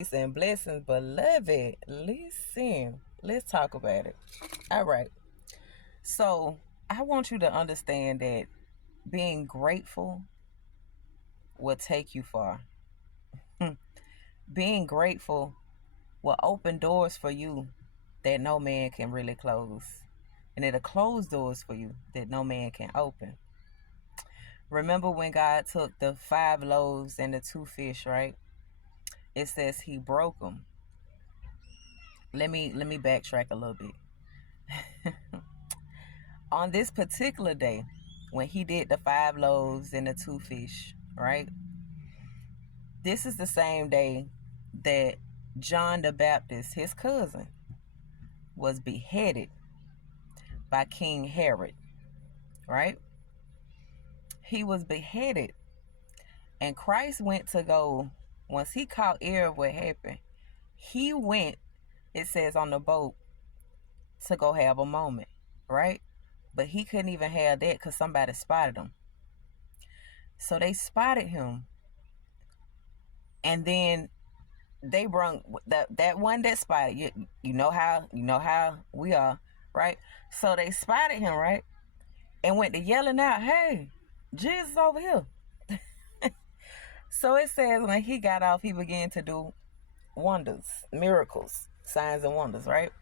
Peace and blessings, beloved. Listen, let's talk about it. All right. So, I want you to understand that being grateful will take you far. Being grateful will open doors for you that no man can really close. And it'll close doors for you that no man can open. Remember when God took the 5 loaves and the 2 fish, right? It says he broke them. Let me backtrack a little bit. On this particular day, when he did the 5 loaves and the 2 fish, right? This is the same day that John the Baptist, his cousin, was beheaded by King Herod, right? He was beheaded, and Christ went to go, once he caught ear of what happened, he went, it says on the boat, to go have a moment, right? But he couldn't even have that because somebody spotted him. So they spotted him, and then they brung that one that spotted you know how we are, right? So they spotted him, right, and went to yelling out, "Hey, Jesus over here!" So it says when he got off, he began to do wonders, miracles, signs and wonders, right,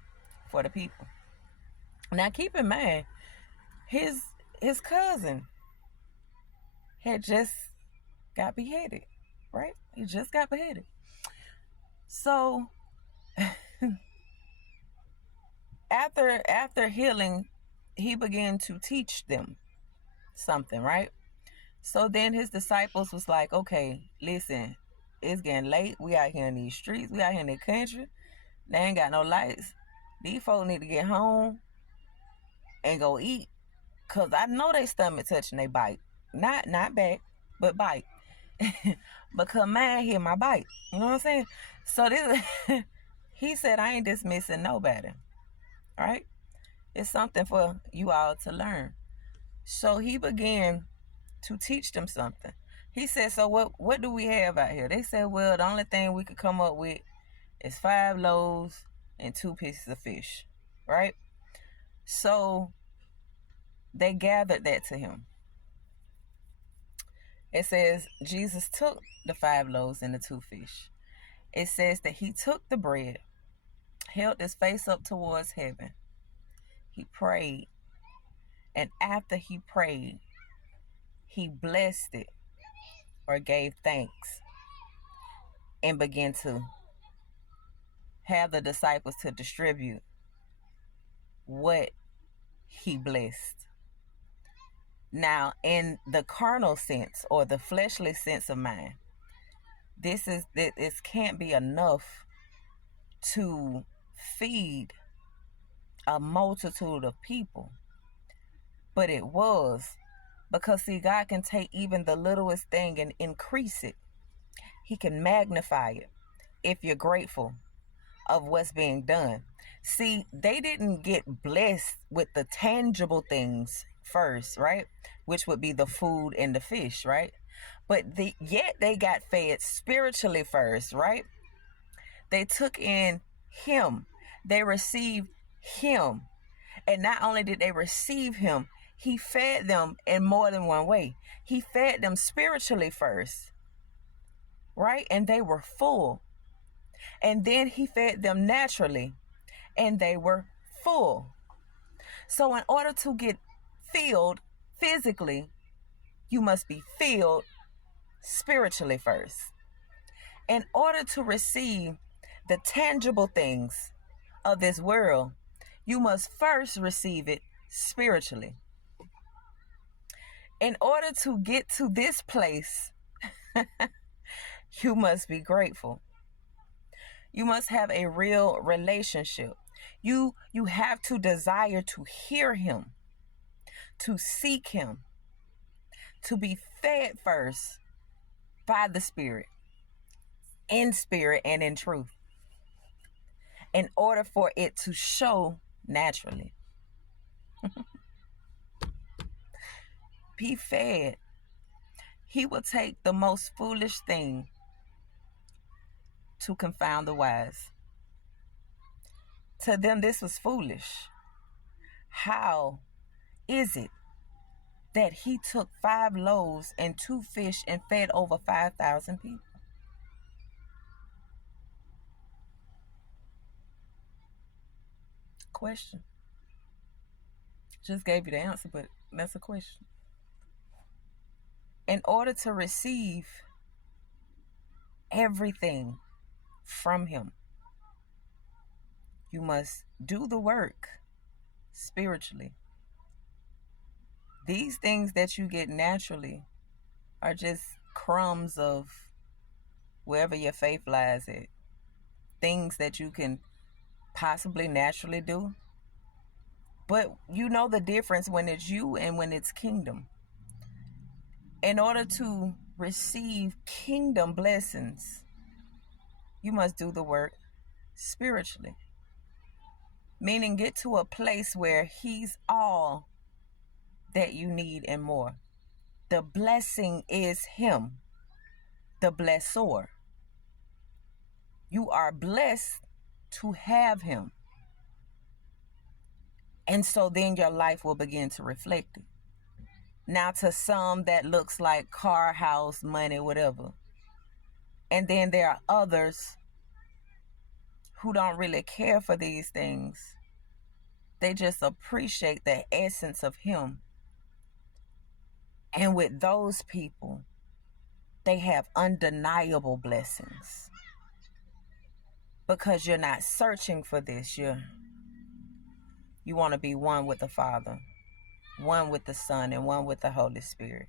for the people. Now keep in mind, his cousin had just got beheaded, right? He just got beheaded. So after healing, he began to teach them something, right? So then his disciples was like, okay, listen, it's getting late. We out here in these streets. We out here in the country. They ain't got no lights. These folks need to get home and go eat. Cause I know they stomach touching they bite. Not back, but bite. Because mine hear my bite. You know what I'm saying? So this he said, I ain't dismissing nobody. Right? It's something for you all to learn. So he began to teach them something. He said, so what do we have out here? They said, well, the only thing we could come up with is 5 loaves and 2 pieces of fish, right? So they gathered that to him. It says Jesus took the 5 loaves and the 2 fish. It says that he took the bread, held his face up towards heaven. He prayed, and after he prayed, he blessed it or gave thanks and began to have the disciples to distribute what he blessed. Now, in the carnal sense or the fleshly sense of mind, this can't be enough to feed a multitude of people. But it was, because see, God can take even the littlest thing and increase it. He can magnify it if you're grateful of what's being done. See, they didn't get blessed with the tangible things first, right? Which would be the food and the fish, right? But yet they got fed spiritually first, right? They took in him. They received him. And not only did they receive him, he fed them in more than one way. He fed them spiritually first, right? And they were full. And then he fed them naturally, and they were full. So in order to get filled physically, you must be filled spiritually first. In order to receive the tangible things of this world, you must first receive it spiritually. In order to get to this place, you must be grateful. You must have a real relationship. You have to desire to hear him, to seek him, to be fed first by the Spirit, in spirit and in truth, in order for it to show naturally. Be fed. He will take the most foolish thing to confound the wise. To them, this was foolish. How is it that he took 5 loaves and 2 fish and fed over 5,000 people? Question. Just gave you the answer, but that's a question. In order to receive everything from him, you must do the work spiritually. These things that you get naturally are just crumbs of wherever your faith lies at. Things that you can possibly naturally do. But you know the difference when it's you and when it's kingdom. In order to receive kingdom blessings, you must do the work spiritually. Meaning get to a place where he's all that you need and more. The blessing is him, the blessor. You are blessed to have him. And so then your life will begin to reflect it. Now to some that looks like car, house, money, whatever. And then there are others who don't really care for these things. They just appreciate the essence of him. And with those people, they have undeniable blessings. Because you're not searching for this. You want to be one with the Father, one with the Son, and one with the Holy Spirit.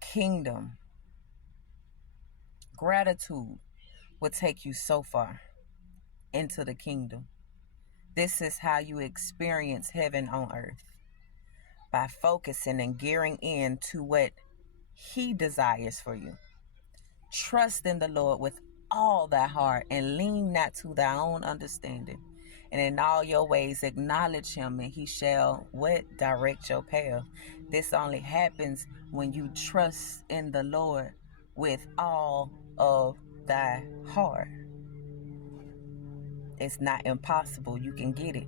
Kingdom. Gratitude will take you so far into the kingdom. This is how you experience heaven on earth. By focusing and gearing in to what he desires for you. Trust in the Lord with all thy heart and lean not to thy own understanding. And in all your ways acknowledge him, and he shall what? Direct your path. This only happens when you trust in the Lord with all of thy heart. It's not impossible. You can get it.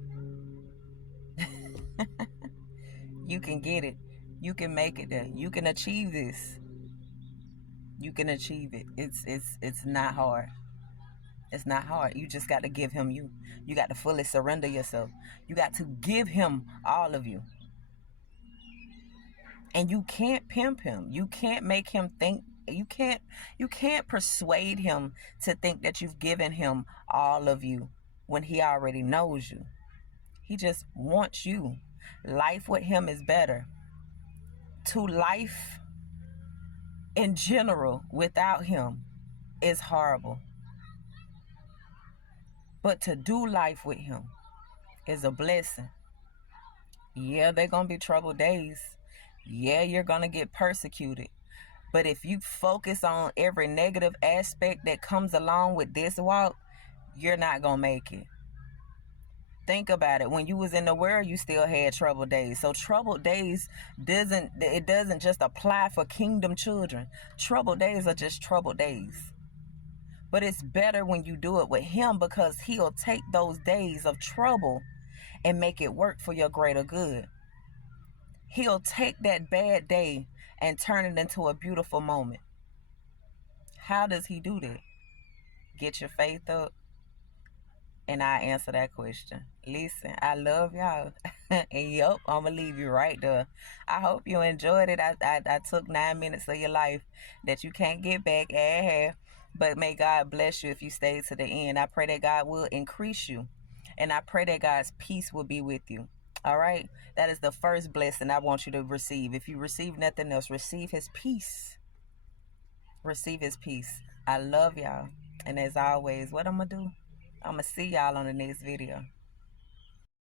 You can get it. You can make it there. You can achieve this. You can achieve it. It's not hard. It's not hard. You just got to give him you. You got to fully surrender yourself. You got to give him all of you. And you can't pimp him. You can't make him think. You can't persuade him to think that you've given him all of you when he already knows you. He just wants you. Life with him is better. To life in general without him is horrible. But to do life with him is a blessing. Yeah, they're going to be troubled days. Yeah, you're going to get persecuted. But if you focus on every negative aspect that comes along with this walk, you're not going to make it. Think about it. When you was in the world, you still had troubled days. So troubled days doesn't just apply for kingdom children. Troubled days are just troubled days. But it's better when you do it with him, because he'll take those days of trouble and make it work for your greater good. He'll take that bad day and turn it into a beautiful moment. How does he do that? Get your faith up, and I answer that question. Listen, I love y'all. And yup, I'm going to leave you right there. I hope you enjoyed it. I took 9 minutes of your life that you can't get back. But may God bless you if you stay to the end. I pray that God will increase you. And I pray that God's peace will be with you. All right? That is the first blessing I want you to receive. If you receive nothing else, receive his peace. Receive his peace. I love y'all. And as always, what I'm going to do? I'm going to see y'all on the next video.